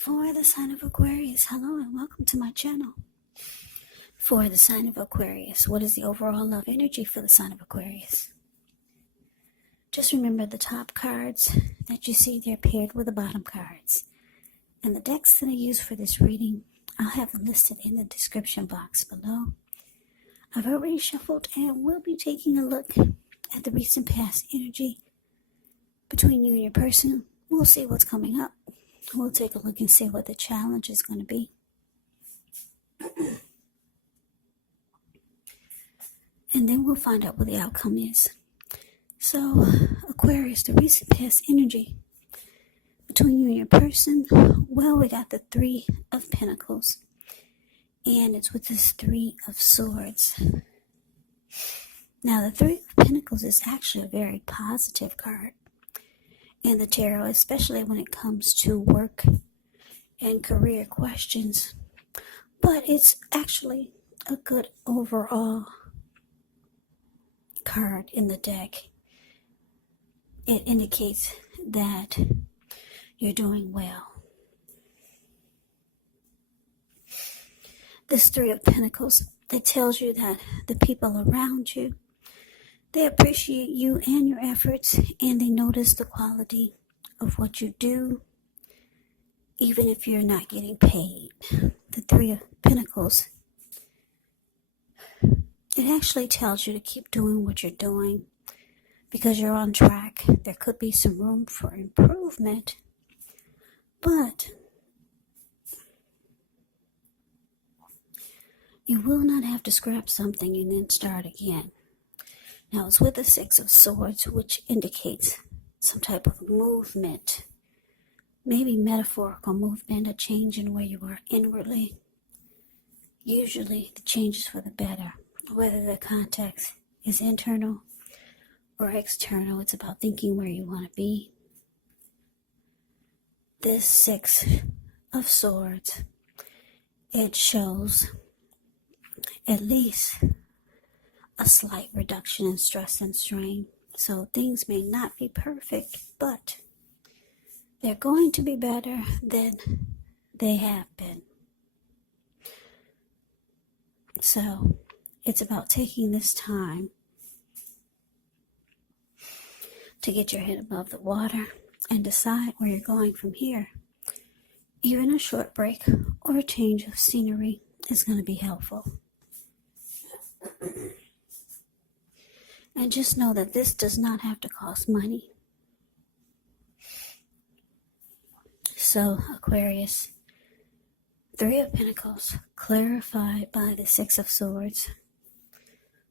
For the sign of Aquarius, hello and welcome to my channel. For the sign of Aquarius, what is the overall love energy for the sign of Aquarius? Just remember the top cards that you see, they're paired with the bottom cards. And the decks that I use for this reading, I'll have them listed in the description box below. I've already shuffled and we'll be taking a look at the recent past energy between you and your person. We'll see what's coming up. We'll take a look and see what the challenge is going to be. And then we'll find out what the outcome is. So, Aquarius, the recent past energy between you and your person. Well, we got the Three of Pentacles. And it's with this Three of Swords. Now, the Three of Pentacles is actually a very positive card in the tarot, especially when it comes to work and career questions. But it's actually a good overall card in the deck. It indicates that you're doing well. This Three of Pentacles, it tells you that the people around you, they appreciate you and your efforts, and they notice the quality of what you do, even if you're not getting paid. The Three of Pentacles, it actually tells you to keep doing what you're doing because you're on track. There could be some room for improvement, but you will not have to scrap something and then start again. Now, it's with the Six of Swords, which indicates some type of movement, maybe metaphorical movement, a change in where you are inwardly. Usually, the change is for the better. Whether the context is internal or external, it's about thinking where you want to be. This Six of Swords, it shows at least a slight reduction in stress and strain. So things may not be perfect, but they're going to be better than they have been. So it's about taking this time to get your head above the water and decide where you're going from here. Even a short break or a change of scenery is going to be helpful. And just know that this does not have to cost money. So, Aquarius, Three of Pentacles, clarified by the Six of Swords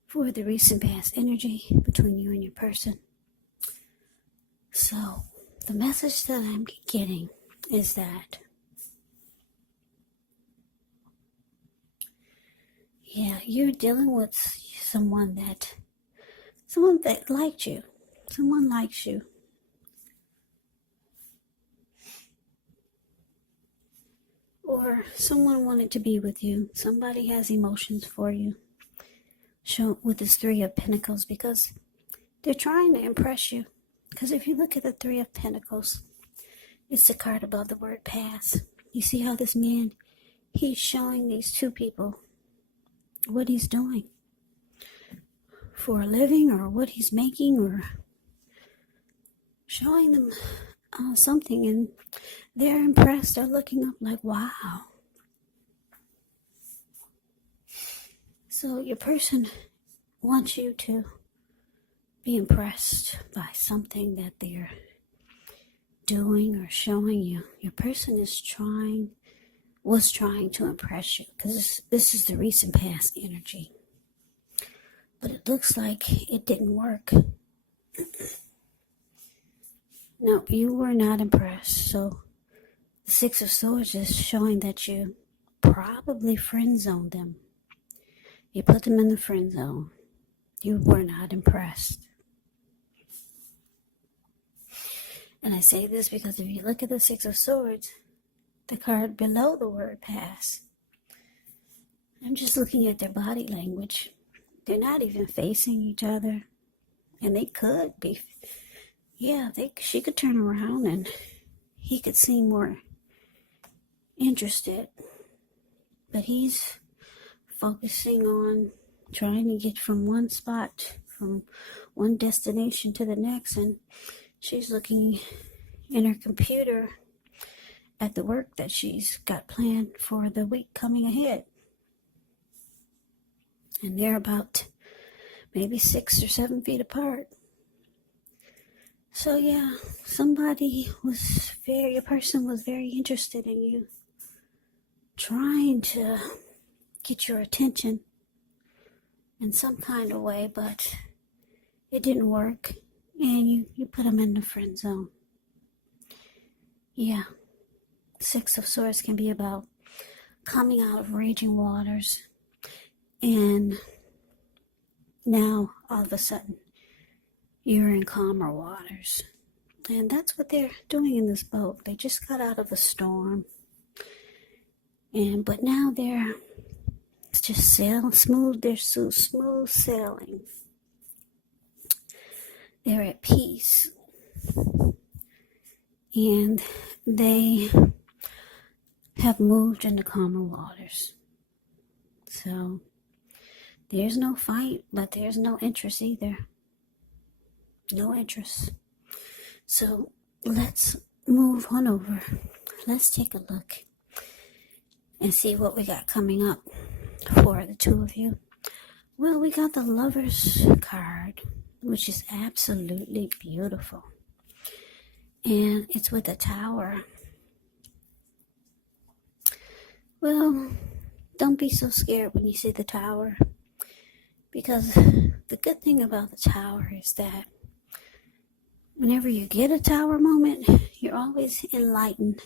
for the recent past energy between you and your person. So, the message that I'm getting is that, yeah, you're dealing with someone that liked you. Someone likes you. Or someone wanted to be with you. Somebody has emotions for you. Show with this Three of Pentacles because they're trying to impress you. Because if you look at the Three of Pentacles, it's the card above the word pass. You see how this man, he's showing these two people what he's doing for a living, or what he's making, or showing them something, and they're impressed. They're looking up like, wow. So your person wants you to be impressed by something that they're doing or showing you. Your person was trying to impress you, because this is the recent past energy. But it looks like it didn't work. No, you were not impressed. So the Six of Swords is showing that you probably friend-zoned them. You put them in the friend zone. You were not impressed. And I say this because if you look at the Six of Swords, the card below the word pass, I'm just looking at their body language. They're not even facing each other. And they could be. Yeah, she could turn around and he could seem more interested, but he's focusing on trying to get from one spot, from one destination to the next, and she's looking in her computer at the work that she's got planned for the week coming ahead. And they're about maybe 6 or 7 feet apart. So yeah, a person was very interested in you, trying to get your attention in some kind of way, but it didn't work, and you put them in the friend zone. Yeah, 6 of Swords can be about coming out of raging waters, and now all of a sudden you're in calmer waters. And that's what they're doing in this boat. They just got out of a storm, but now they're just smooth. They're so smooth sailing. They're at peace, and they have moved into calmer waters. So there's no fight, but there's no interest either. No interest. So let's move on over. Let's take a look and see what we got coming up for the two of you. Well, we got the Lover's card, which is absolutely beautiful. And it's with a tower. Well, don't be so scared when you see the tower, because the good thing about the tower is that whenever you get a tower moment, you're always enlightened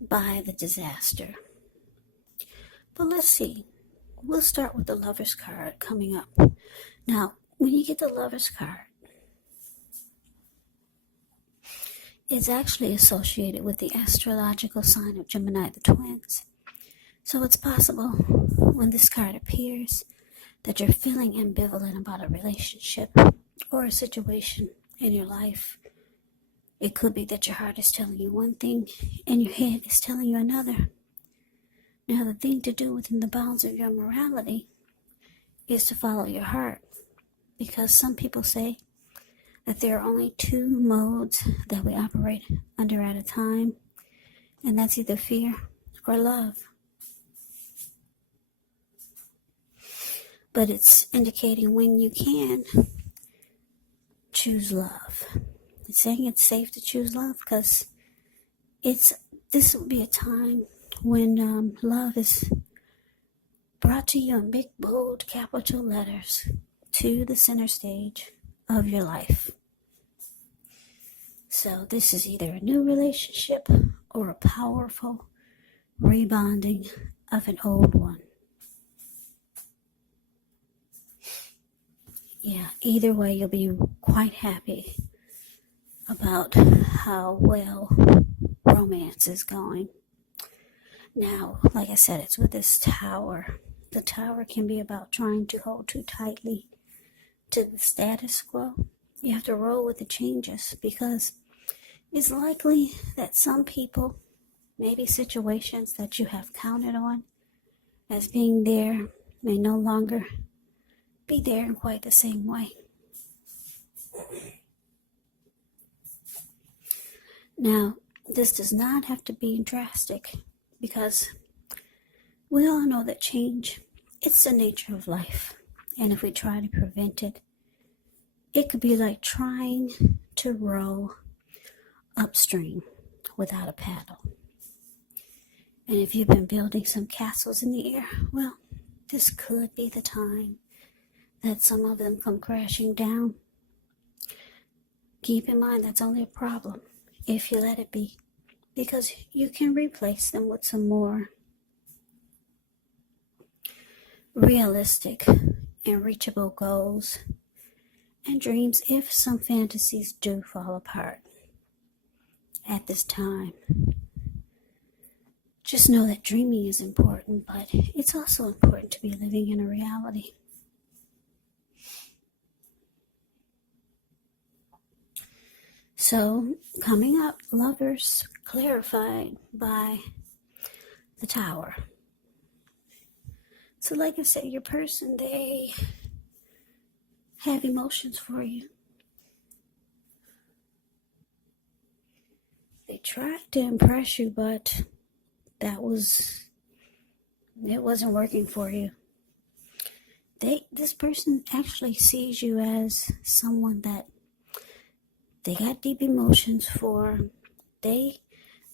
by the disaster. But let's see. We'll start with the Lover's card coming up. Now, when you get the Lover's card, it's actually associated with the astrological sign of Gemini, the twins. So it's possible when this card appears that you're feeling ambivalent about a relationship or a situation in your life. It could be that your heart is telling you one thing and your head is telling you another. Now, the thing to do within the bounds of your morality is to follow your heart, because some people say that there are only 2 modes that we operate under at a time, and that's either fear or love. But it's indicating when you can choose love. It's saying it's safe to choose love, because this will be a time when love is brought to you in big, bold, capital letters to the center stage of your life. So this is either a new relationship or a powerful rebonding of an old one. Yeah, either way, you'll be quite happy about how well romance is going. Now, like I said, it's with this tower. The tower can be about trying to hold too tightly to the status quo. You have to roll with the changes, because it's likely that some people, maybe situations that you have counted on as being there, may no longer be there in quite the same way. Now, this does not have to be drastic, because we all know that change, it's the nature of life. And if we try to prevent it, it could be like trying to row upstream without a paddle. And if you've been building some castles in the air, well, this could be the time that some of them come crashing down. Keep in mind, that's only a problem if you let it be, because you can replace them with some more realistic and reachable goals and dreams if some fantasies do fall apart at this time. Just know that dreaming is important, but it's also important to be living in a reality. So, coming up, Lovers clarified by the Tower. So like I said, your person, they have emotions for you. They tried to impress you, but it wasn't working for you. This person actually sees you as someone that they got deep emotions for. They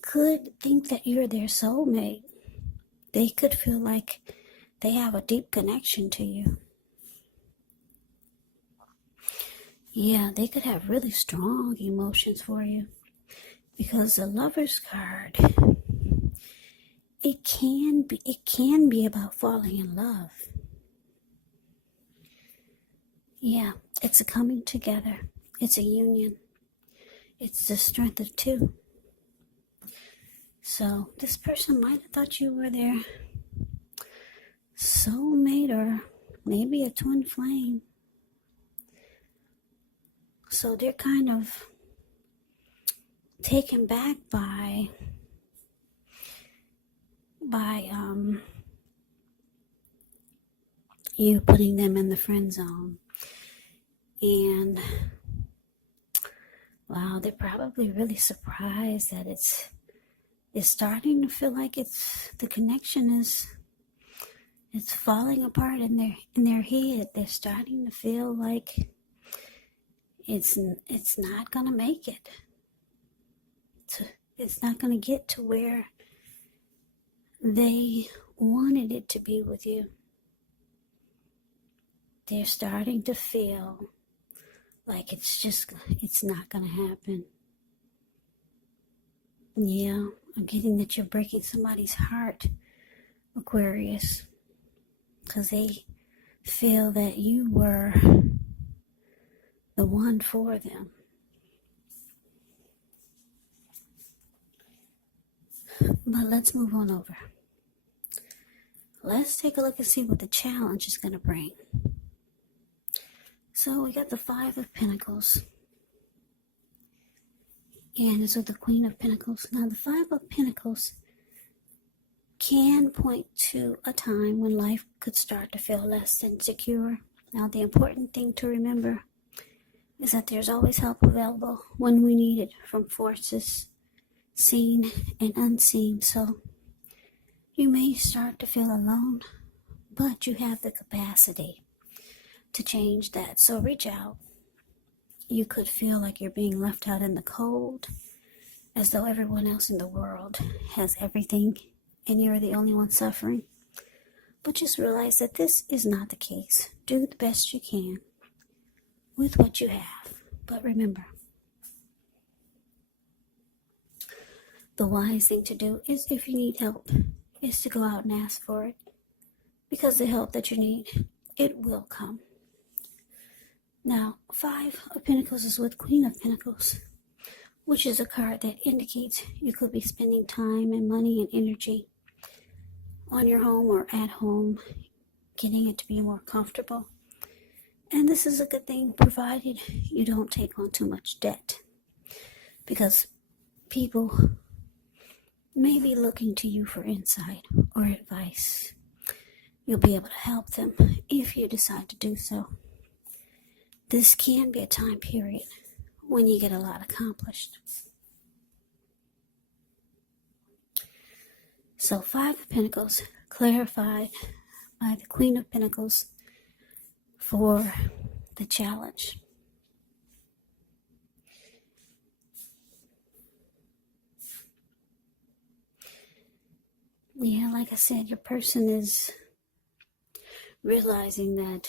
could think that you're their soulmate. They could feel like they have a deep connection to you. Yeah, they could have really strong emotions for you. Because the Lover's card, it can be about falling in love. Yeah, it's a coming together. It's a union. It's the strength of two. So this person might have thought you were their soulmate or maybe a twin flame. So they're kind of taken back by you putting them in the friend zone. And wow, they're probably really surprised that it's starting to feel like the connection is falling apart in their head. They're starting to feel like it's not gonna make it. It's not gonna get to where they wanted it to be with you. They're starting to feel like it's not gonna happen. Yeah, I'm getting that you're breaking somebody's heart, Aquarius, because they feel that you were the one for them. But let's move on over. Let's take a look and see what the challenge is going to bring. So we got the Five of Pentacles. And it's with the Queen of Pentacles. Now the Five of Pentacles can point to a time when life could start to feel less than secure. Now the important thing to remember is that there's always help available when we need it from forces seen and unseen. So you may start to feel alone, but you have the capacity to change that. So reach out. You could feel like you're being left out in the cold, as though everyone else in the world has everything and you're the only one suffering. But just realize that this is not the case. Do the best you can with what you have. But remember, the wise thing to do is, if you need help, is to go out and ask for it. Because the help that you need, it will come. Now, Five of Pentacles is with Queen of Pentacles, which is a card that indicates you could be spending time and money and energy on your home or at home, getting it to be more comfortable. And this is a good thing, provided you don't take on too much debt. Because people may be looking to you for insight or advice. You'll be able to help them if you decide to do so. This can be a time period when you get a lot accomplished. So Five of Pentacles clarified by the Queen of Pentacles for the challenge. Yeah, like I said, your person is realizing that,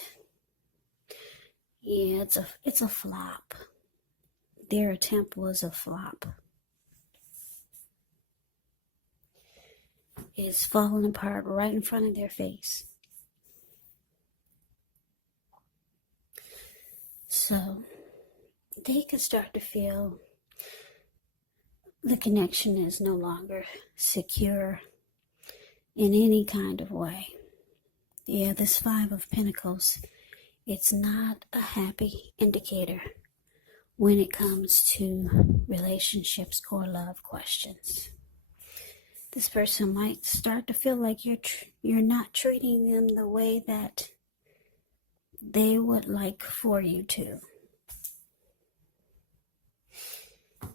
yeah, it's a flop. Their attempt was a flop. It's falling apart right in front of their face. So they can start to feel the connection is no longer secure in any kind of way. Yeah, this Five of Pentacles, it's not a happy indicator when it comes to relationships or love questions. This person might start to feel like you're not treating them the way that they would like for you to.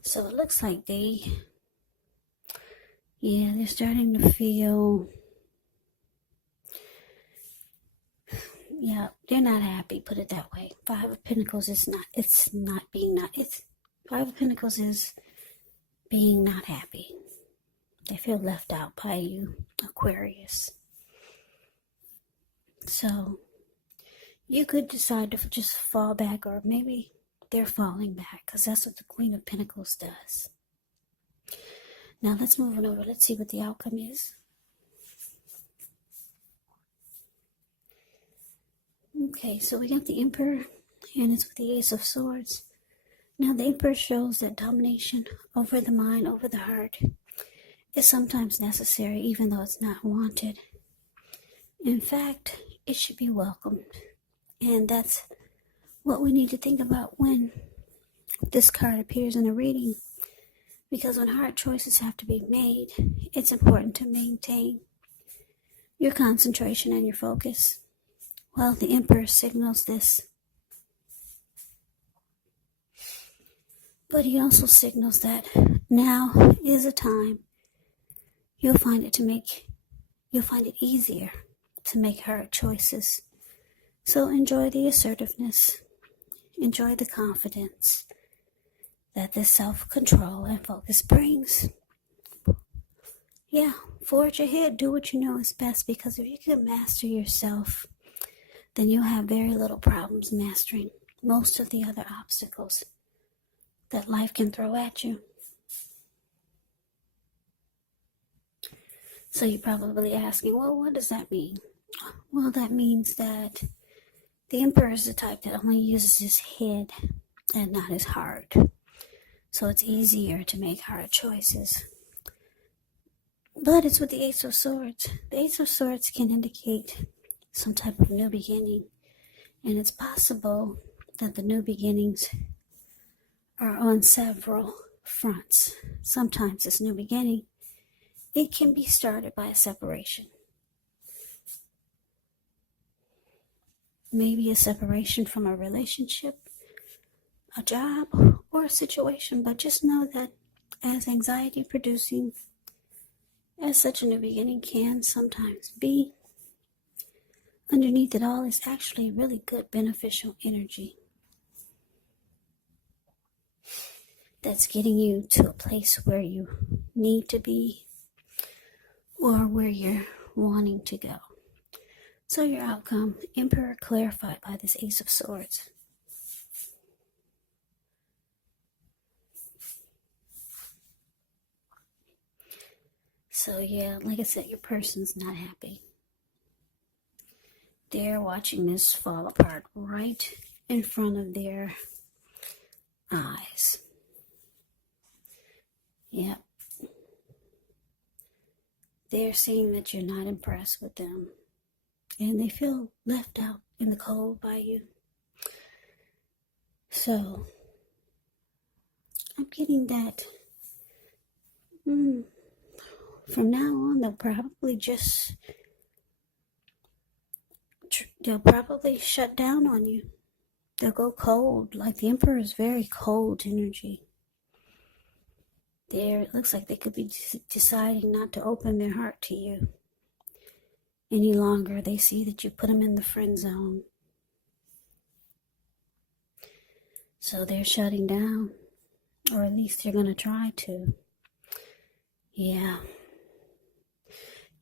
So it looks like they're starting to feel, they're not happy, put it that way. Five of Pentacles is Five of Pentacles is being not happy. They feel left out by you, Aquarius. So you could decide to just fall back, or maybe they're falling back, because that's what the Queen of Pentacles does. Now let's move on over. Let's see what the outcome is. Okay, so we got the Emperor, and it's with the Ace of Swords. Now the Emperor shows that domination over the mind, over the heart, is sometimes necessary, even though it's not wanted. In fact, it should be welcomed. And that's what we need to think about when this card appears in a reading. Because when hard choices have to be made, it's important to maintain your concentration and your focus. Well, the Emperor signals this. But he also signals that now is a time you'll find it easier to make hard choices. So enjoy the assertiveness. Enjoy the confidence that this self-control and focus brings. Forge ahead. Do what you know is best, because if you can master yourself, then you'll have very little problems mastering most of the other obstacles that life can throw at you. So you're probably asking, well, what does that mean? Well, that means that the Emperor is the type that only uses his head and not his heart. So it's easier to make hard choices. But it's with the Ace of Swords. The Ace of Swords can indicate some type of new beginning. And it's possible that the new beginnings are on several fronts. Sometimes this new beginning, it can be started by a separation. Maybe a separation from a relationship, a job, or a situation. But just know that as anxiety producing as such a new beginning can sometimes be, underneath it all is actually really good beneficial energy that's getting you to a place where you need to be, or where you're wanting to go. So your outcome, Emperor, clarified by this Ace of Swords. So like I said, your person's not happy. They're watching this fall apart right in front of their eyes. Yep. They're seeing that you're not impressed with them. And they feel left out in the cold by you. So, I'm getting that from now on, they'll probably shut down on you. They'll go cold. Like the Emperor is very cold energy. It looks like they could be deciding not to open their heart to you any longer. They see that you put them in the friend zone. So they're shutting down, or at least they're going to try to. Yeah.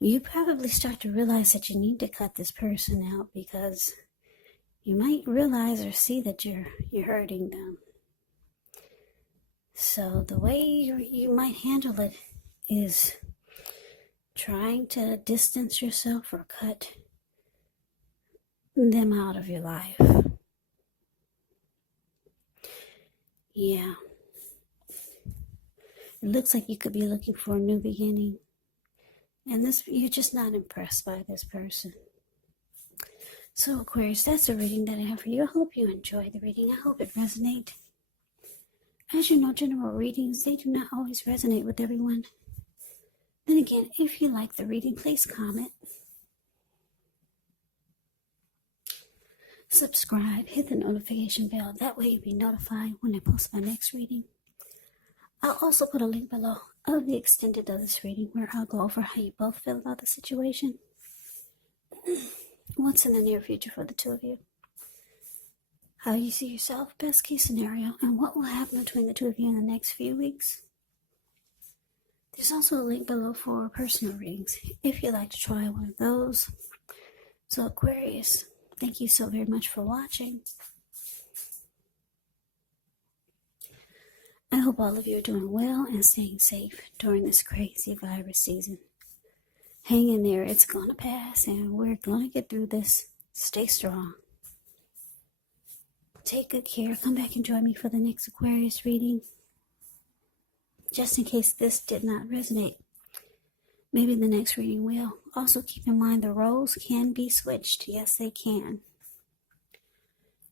You probably start to realize that you need to cut this person out, because you might realize or see that you're hurting them. So the way you might handle it is trying to distance yourself or cut them out of your life. Yeah. It looks like you could be looking for a new beginning. And you're just not impressed by this person. So Aquarius, that's the reading that I have for you. I hope you enjoyed the reading. I hope it resonated. As you know, general readings, they do not always resonate with everyone. Then again, if you like the reading, please comment, subscribe, hit the notification bell. That way you'll be notified when I post my next reading. I'll also put a link below of the extended of this reading where I'll go over how you both feel about the situation. What's in the near future for the two of you? How you see yourself, best case scenario, and what will happen between the two of you in the next few weeks. There's also a link below for personal readings if you'd like to try one of those. So Aquarius, thank you so very much for watching. I hope all of you are doing well and staying safe during this crazy virus season. Hang in there, it's gonna pass and we're gonna get through this. Stay strong. Take good care. Come back and join me for the next Aquarius reading. Just in case this did not resonate, maybe the next reading will. Also keep in mind the roles can be switched. Yes, they can.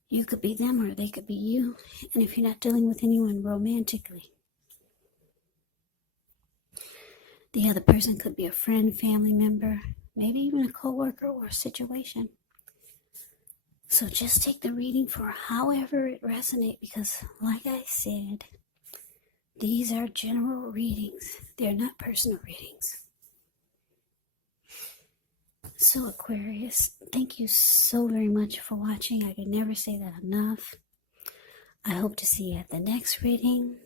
You could be them or they could be you. And if you're not dealing with anyone romantically, the other person could be a friend, family member, maybe even a coworker or a situation. So just take the reading for however it resonates, because like I said, these are general readings. They're not personal readings. So Aquarius, thank you so very much for watching. I could never say that enough. I hope to see you at the next reading.